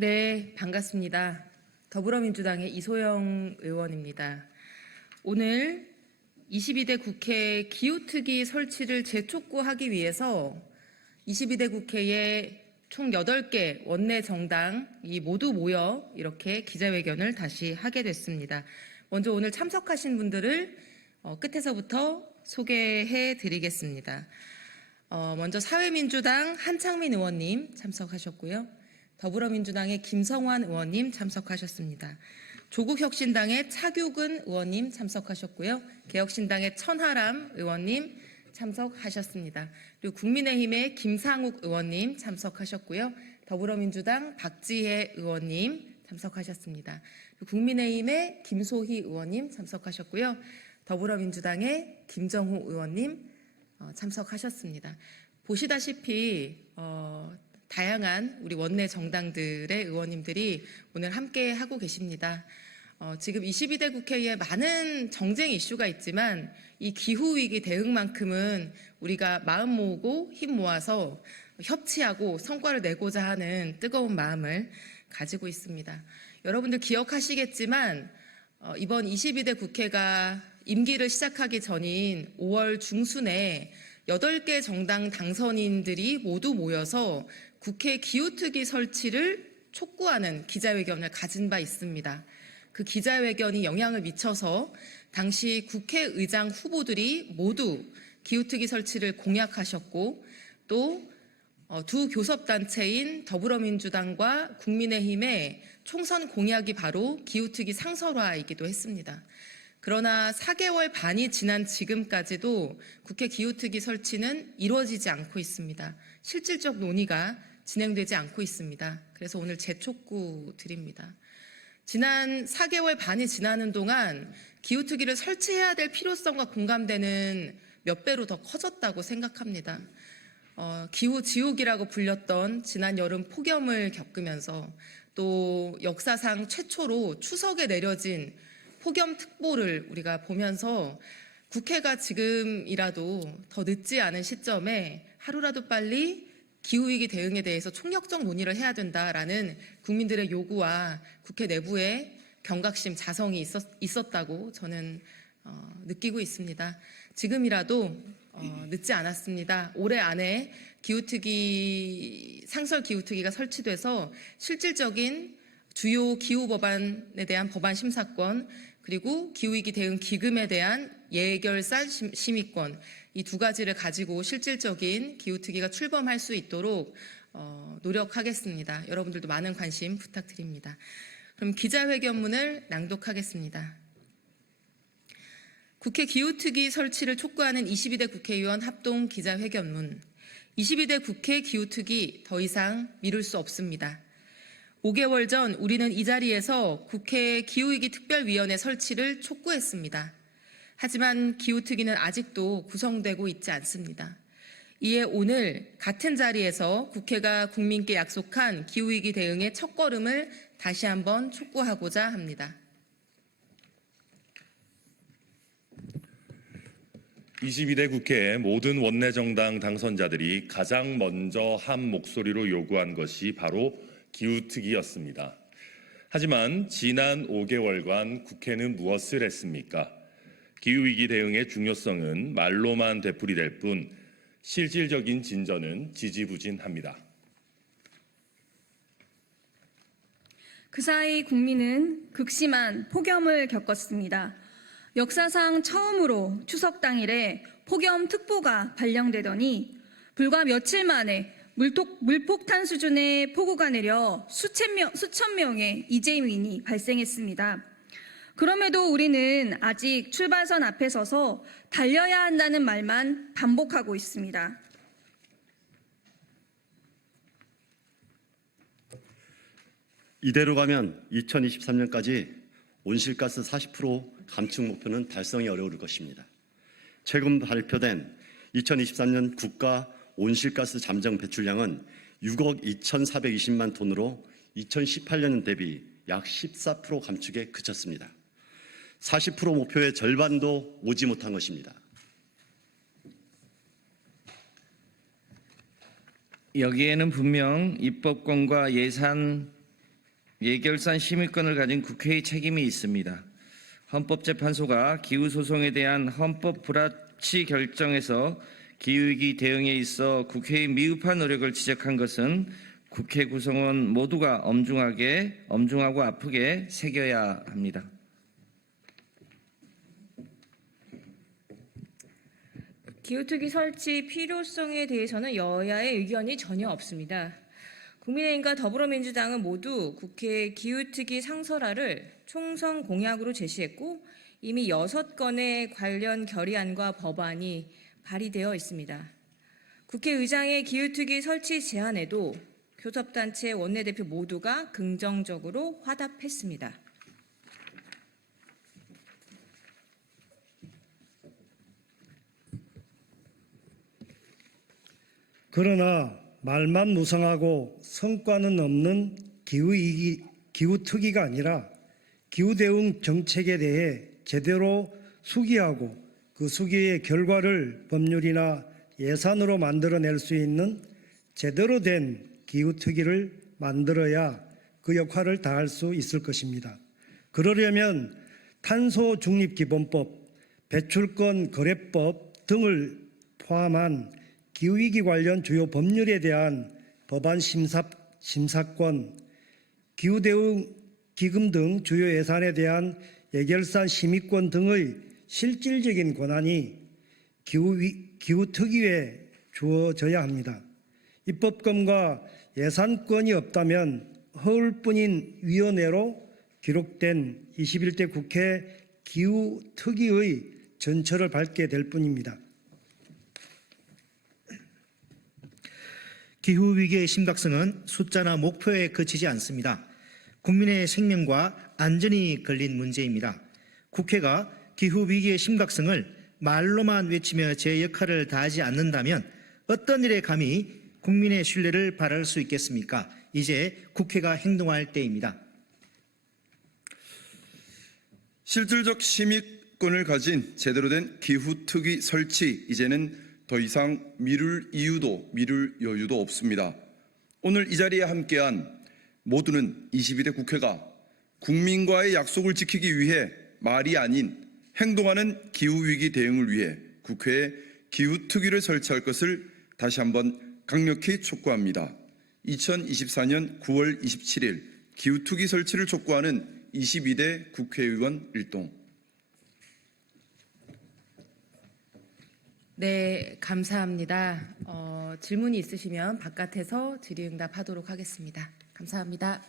네, 반갑습니다. 더불어민주당의 이소영 의원입니다. 오늘 22대 국회 기후특위 설치를 재촉구하기 위해서 22대 국회에 총 8개 원내 정당이 모두 모여 이렇게 기자회견을 다시 하게 됐습니다. 먼저 오늘 참석하신 분들을 끝에서부터 소개해 드리겠습니다. 먼저 사회민주당 한창민 의원님 참석하셨고요. 더불어민주당의 김성환 의원님 참석하셨습니다. 조국혁신당의 차규근 의원님 참석하셨고요. 개혁신당의 천하람 의원님 참석하셨습니다. 그리고 국민의힘의 김상욱 의원님 참석하셨고요. 더불어민주당 박지혜 의원님 참석하셨습니다. 국민의힘의 김소희 의원님 참석하셨고요. 더불어민주당의 김정호 의원님 참석하셨습니다. 보시다시피 다양한 우리 원내 정당들의 의원님들이 오늘 함께 하고 계십니다. 지금 22대 국회에 많은 정쟁 이슈가 있지만 이 기후위기 대응만큼은 우리가 마음 모으고 힘 모아서 협치하고 성과를 내고자 하는 뜨거운 마음을 가지고 있습니다. 여러분들 기억하시겠지만 이번 22대 국회가 임기를 시작하기 전인 5월 중순에 8개 정당 당선인들이 모두 모여서 국회 기후특위 설치를 촉구하는 기자회견을 가진 바 있습니다. 그 기자회견이 영향을 미쳐서 당시 국회의장 후보들이 모두 기후특위 설치를 공약하셨고 또 두 교섭단체인 더불어민주당과 국민의힘의 총선 공약이 바로 기후특위 상설화이기도 했습니다. 그러나 4개월 반이 지난 지금까지도 국회 기후특위 설치는 이루어지지 않고 있습니다. 실질적 논의가 진행되지 않고 있습니다. 그래서 오늘 재촉구 드립니다. 지난 4개월 반이 지나는 동안 기후특위를 설치해야 될 필요성과 공감대는 몇 배로 더 커졌다고 생각합니다. 기후지옥이라고 불렸던 지난 여름 폭염을 겪으면서 또 역사상 최초로 추석에 내려진 폭염특보를 우리가 보면서 국회가 지금이라도 더 늦지 않은 시점에 하루라도 빨리 기후위기 대응에 대해서 총력적 논의를 해야 된다라는 국민들의 요구와 국회 내부의 경각심, 자성이 있었다고 저는 느끼고 있습니다. 지금이라도 늦지 않았습니다. 올해 안에 상설 기후특위가 설치돼서 실질적인 주요 기후 법안에 대한 법안 심사권 그리고 기후위기 대응 기금에 대한 예결산 심의권 이 두 가지를 가지고 실질적인 기후특위가 출범할 수 있도록 노력하겠습니다. 여러분들도 많은 관심 부탁드립니다. 그럼 기자회견문을 낭독하겠습니다. 국회 기후특위 설치를 촉구하는 22대 국회의원 합동 기자회견문. 22대 국회 기후특위 더 이상 미룰 수 없습니다. 5개월 전 우리는 이 자리에서 국회 기후위기 특별위원회 설치를 촉구했습니다. 하지만 기후특위는 아직도 구성되고 있지 않습니다. 이에 오늘 같은 자리에서 국회가 국민께 약속한 기후위기 대응의 첫걸음을 다시 한번 촉구하고자 합니다. 22대 국회의 모든 원내정당 당선자들이 가장 먼저 한 목소리로 요구한 것이 바로 기후특위였습니다. 하지만 지난 5개월간 국회는 무엇을 했습니까? 기후위기 대응의 중요성은 말로만 되풀이될 뿐 실질적인 진전은 지지부진합니다. 그 사이 국민은 극심한 폭염을 겪었습니다. 역사상 처음으로 추석 당일에 폭염특보가 발령되더니 불과 며칠 만에 물폭탄 수준의 폭우가 내려 수천 명의 이재민이 발생했습니다. 그럼에도 우리는 아직 출발선 앞에 서서 달려야 한다는 말만 반복하고 있습니다. 이대로 가면 2023년까지 온실가스 40% 감축 목표는 달성이 어려울 것입니다. 최근 발표된 2023년 국가 온실가스 잠정 배출량은 6억 2,420만 톤으로 2018년 대비 약 14% 감축에 그쳤습니다. 40% 목표의 절반도 오지 못한 것입니다. 여기에는 분명 입법권과 예산 예결산 심의권을 가진 국회의 책임이 있습니다. 헌법재판소가 기후소송에 대한 헌법 불합치 결정에서 기후위기 대응에 있어 국회의 미흡한 노력을 지적한 것은 국회 구성원 모두가 엄중하고 아프게 새겨야 합니다. 기후특위 설치 필요성에 대해서는 여야의 의견이 전혀 없습니다. 국민의힘과 더불어민주당은 모두 국회 기후특위 상설화를 총선 공약으로 제시했고 이미 6건의 관련 결의안과 법안이 발의되어 있습니다. 국회의장의 기후특위 설치 제안에도 교섭단체 원내대표 모두가 긍정적으로 화답했습니다. 그러나 말만 무성하고 성과는 없는 기후특위가 아니라 기후대응 정책에 대해 제대로 수기하고 그 수기의 결과를 법률이나 예산으로 만들어낼 수 있는 제대로 된 기후특위를 만들어야 그 역할을 다할 수 있을 것입니다. 그러려면 탄소중립기본법, 배출권 거래법 등을 포함한 기후위기 관련 주요 법률에 대한 법안 심사권, 기후대응 기금 등 주요 예산에 대한 예결산 심의권 등의 실질적인 권한이 기후특위에 주어져야 합니다. 입법권과 예산권이 없다면 허울뿐인 위원회로 기록된 21대 국회 기후특위의 전철을 밟게 될 뿐입니다. 기후위기의 심각성은 숫자나 목표에 그치지 않습니다. 국민의 생명과 안전이 걸린 문제입니다. 국회가 기후위기의 심각성을 말로만 외치며 제 역할을 다하지 않는다면 어떤 일에 감히 국민의 신뢰를 바랄 수 있겠습니까? 이제 국회가 행동할 때입니다. 실질적 심의권을 가진 제대로 된 기후특위 설치, 이제는 더 이상 미룰 이유도 미룰 여유도 없습니다. 오늘 이 자리에 함께한 모두는 22대 국회가 국민과의 약속을 지키기 위해 말이 아닌 행동하는 기후위기 대응을 위해 국회에 기후특위를 설치할 것을 다시 한번 강력히 촉구합니다. 2024년 9월 27일 기후특위 설치를 촉구하는 22대 국회의원 일동. 네, 감사합니다. 질문이 있으시면 바깥에서 질의응답하도록 하겠습니다. 감사합니다.